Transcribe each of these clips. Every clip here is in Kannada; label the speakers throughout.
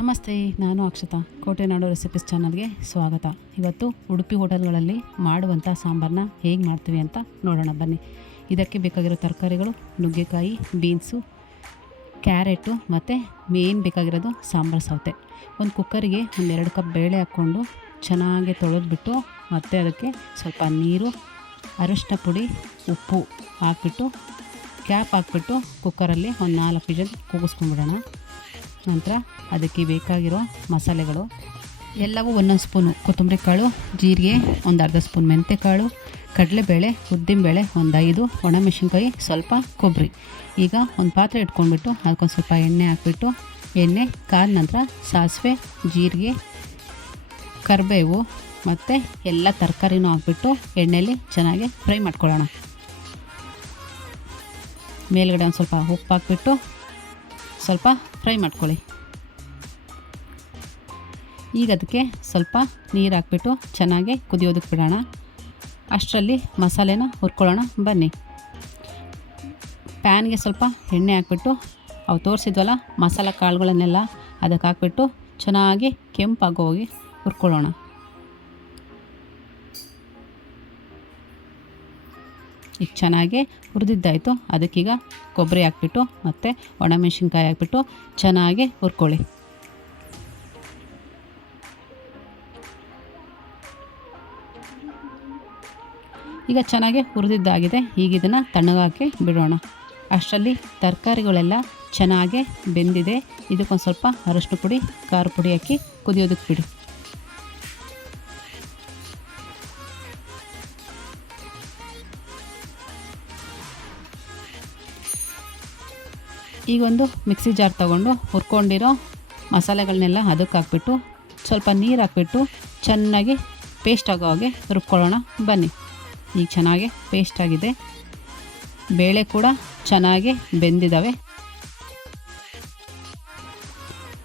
Speaker 1: ನಮಸ್ತೆ, ನಾನು ಅಕ್ಷತಾ. ಕೋಟೆನಾಡು ರೆಸಿಪೀಸ್ ಚಾನಲ್ಗೆ ಸ್ವಾಗತ. ಇವತ್ತು ಉಡುಪಿ ಹೋಟೆಲ್ಗಳಲ್ಲಿ ಮಾಡುವಂಥ ಸಾಂಬಾರನ್ನ ಹೇಗೆ ಮಾಡ್ತೀವಿ ಅಂತ ನೋಡೋಣ. ಬನ್ನಿ. ಇದಕ್ಕೆ ಬೇಕಾಗಿರೋ ತರಕಾರಿಗಳು, ನುಗ್ಗೆಕಾಯಿ, ಬೀನ್ಸು, ಕ್ಯಾರೆಟು ಮತ್ತು ಮೇನ್ ಬೇಕಾಗಿರೋದು ಸಾಂಬಾರು ಸೌತೆ. ಒಂದು ಕುಕ್ಕರಿಗೆ ಒಂದೆರಡು ಕಪ್ ಬೇಳೆ ಹಾಕ್ಕೊಂಡು ಚೆನ್ನಾಗಿ ತೊಳೆದ್ಬಿಟ್ಟು ಮತ್ತು ಅದಕ್ಕೆ ಸ್ವಲ್ಪ ನೀರು ಅರಿಶಿನ ಪುಡಿ, ಉಪ್ಪು ಹಾಕ್ಬಿಟ್ಟು, ಕ್ಯಾಪ್ ಹಾಕ್ಬಿಟ್ಟು ಕುಕ್ಕರಲ್ಲಿ ಒಂದು ನಾಲ್ಕು ವಿಜಲ್ ಕೂಗಿಸ್ಕೊಂಡ್ಬಿಡೋಣ. ನಂತರ ಅದಕ್ಕೆ ಬೇಕಾಗಿರೋ ಮಸಾಲೆಗಳು. ಎಲ್ಲವೂ ಒಂದೊಂದು ಸ್ಪೂನು ಕೊತ್ತಂಬರಿ ಕಾಳು, ಜೀರಿಗೆ, ಒಂದು ಅರ್ಧ ಸ್ಪೂನ್ ಮೆಂತ್ಯಕಾಳು ಕಡಲೆಬೇಳೆ, ಉದ್ದಿನಬೇಳೆ, ಒಂದು ಐದು ಒಣಮೆಣಸಿನ್ಕಾಯಿ, ಸ್ವಲ್ಪ ಕೊಬ್ಬರಿ. ಈಗ ಒಂದು ಪಾತ್ರೆ ಇಟ್ಕೊಂಡ್ಬಿಟ್ಟು ಅದಕ್ಕೊಂದು ಸ್ವಲ್ಪ ಎಣ್ಣೆ ಹಾಕ್ಬಿಟ್ಟು ಎಣ್ಣೆ ಕಾದ ನಂತರ ಸಾಸಿವೆ, ಜೀರಿಗೆ, ಕರಿಬೇವು ಮತ್ತು ಎಲ್ಲ ತರಕಾರಿನೂ ಹಾಕ್ಬಿಟ್ಟು ಎಣ್ಣೆಯಲ್ಲಿ ಚೆನ್ನಾಗಿ ಫ್ರೈ ಮಾಡ್ಕೊಳ್ಳೋಣ. ಮೇಲ್ಗಡೆ ಒಂದು ಸ್ವಲ್ಪ ಉಪ್ಪು ಹಾಕ್ಬಿಟ್ಟು ಸ್ವಲ್ಪ ಫ್ರೈ ಮಾಡ್ಕೊಳ್ಳಿ. ಈಗ ಅದಕ್ಕೆ ಸ್ವಲ್ಪ ನೀರು ಹಾಕ್ಬಿಟ್ಟು ಚೆನ್ನಾಗಿ ಕುದಿಯೋದಕ್ಕೆ ಬಿಡೋಣ. ಅಷ್ಟರಲ್ಲಿ ಮಸಾಲೆನ ಹುರ್ಕೊಳ್ಳೋಣ. ಬನ್ನಿ. ಪ್ಯಾನ್ಗೆ ಸ್ವಲ್ಪ ಎಣ್ಣೆ ಹಾಕ್ಬಿಟ್ಟು, ಅವು ತೋರಿಸಿದ್ವಲ್ಲ ಮಸಾಲೆ ಕಾಳುಗಳನ್ನೆಲ್ಲ ಅದಕ್ಕೆ ಹಾಕ್ಬಿಟ್ಟು ಚೆನ್ನಾಗಿ ಕೆಂಪಾಗೋಗಿ ಹುರ್ಕೊಳ್ಳೋಣ. ಈಗ ಚೆನ್ನಾಗಿ ಹುರಿದಿದ್ದಾಯಿತು. ಅದಕ್ಕೀಗ ಕೊಬ್ಬರಿ ಹಾಕ್ಬಿಟ್ಟು ಮತ್ತು ಒಣಮೆಣಸಿನ್ಕಾಯಿ ಹಾಕ್ಬಿಟ್ಟು ಚೆನ್ನಾಗಿ ಹುರ್ಕೊಳ್ಳಿ. ಈಗ ಚೆನ್ನಾಗಿ ಹುರಿದಿದ್ದಾಗಿದೆ. ಈಗ ಇದನ್ನು ತಣ್ಣಗಾಕಿ ಬಿಡೋಣ. ಅಷ್ಟರಲ್ಲಿ ತರಕಾರಿಗಳೆಲ್ಲ ಚೆನ್ನಾಗಿ ಬೆಂದಿದೆ. ಇದಕ್ಕೊಂದು ಸ್ವಲ್ಪ ಅರಶಿನ ಪುಡಿ, ಖಾರ ಪುಡಿ ಹಾಕಿ ಕುದಿಯೋದಕ್ಕೆ ಬಿಡಿ. ಈಗ ಒಂದು ಮಿಕ್ಸಿ ಜಾರ್ ತೊಗೊಂಡು ಹುರ್ಕೊಂಡಿರೋ ಮಸಾಲೆಗಳನ್ನೆಲ್ಲ ಅದಕ್ಕೆ ಹಾಕ್ಬಿಟ್ಟು ಸ್ವಲ್ಪ ನೀರು ಹಾಕ್ಬಿಟ್ಟು ಚೆನ್ನಾಗಿ ಪೇಸ್ಟ್ ಆಗೋ ಹಾಗೆ ರುಬ್ಕೊಳ್ಳೋಣ. ಬನ್ನಿ. ಈಗ ಚೆನ್ನಾಗಿ ಪೇಸ್ಟ್ ಆಗಿದೆ. ಬೇಳೆ ಕೂಡ ಚೆನ್ನಾಗಿ ಬೆಂದಿದ್ದಾವೆ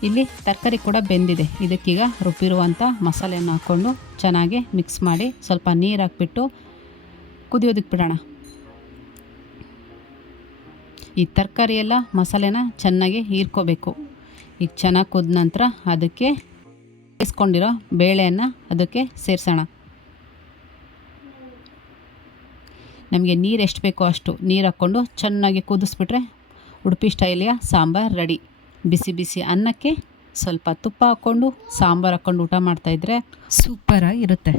Speaker 1: ಇಲ್ಲಿ ತರಕಾರಿ ಕೂಡ ಬೆಂದಿದೆ. ಇದಕ್ಕೀಗ ರುಬ್ಬಿರುವಂಥ ಮಸಾಲೆಯನ್ನು ಹಾಕ್ಕೊಂಡು ಚೆನ್ನಾಗಿ ಮಿಕ್ಸ್ ಮಾಡಿ ಸ್ವಲ್ಪ ನೀರು ಹಾಕ್ಬಿಟ್ಟು ಕುದಿಯೋದಕ್ಕೆ ಬಿಡೋಣ. ಈ ತರಕಾರಿ ಎಲ್ಲ ಮಸಾಲೆನ ಚೆನ್ನಾಗಿ ಹೀರ್ಕೋಬೇಕು. ಈಗ ಚೆನ್ನಾಗಿ ಕುದ ನಂತರ ಅದಕ್ಕೆ ಬೇಯಿಸ್ಕೊಂಡಿರೋ ಬೇಳೆಯನ್ನು ಅದಕ್ಕೆ ಸೇರಿಸೋಣ. ನಮಗೆ ನೀರು ಎಷ್ಟು ಬೇಕೋ ಅಷ್ಟು ನೀರು ಹಾಕ್ಕೊಂಡು ಚೆನ್ನಾಗಿ ಕುದಿಸ್ಬಿಟ್ರೆ ಉಡುಪಿ ಸ್ಟೈಲಿಯ ಸಾಂಬಾರು ರೆಡಿ. ಬಿಸಿ ಬಿಸಿ ಅನ್ನಕ್ಕೆ ಸ್ವಲ್ಪ ತುಪ್ಪ ಹಾಕ್ಕೊಂಡು ಸಾಂಬಾರು ಹಾಕ್ಕೊಂಡು ಊಟ ಮಾಡ್ತಾಯಿದ್ರೆ ಸೂಪರಾಗಿ ಇರುತ್ತೆ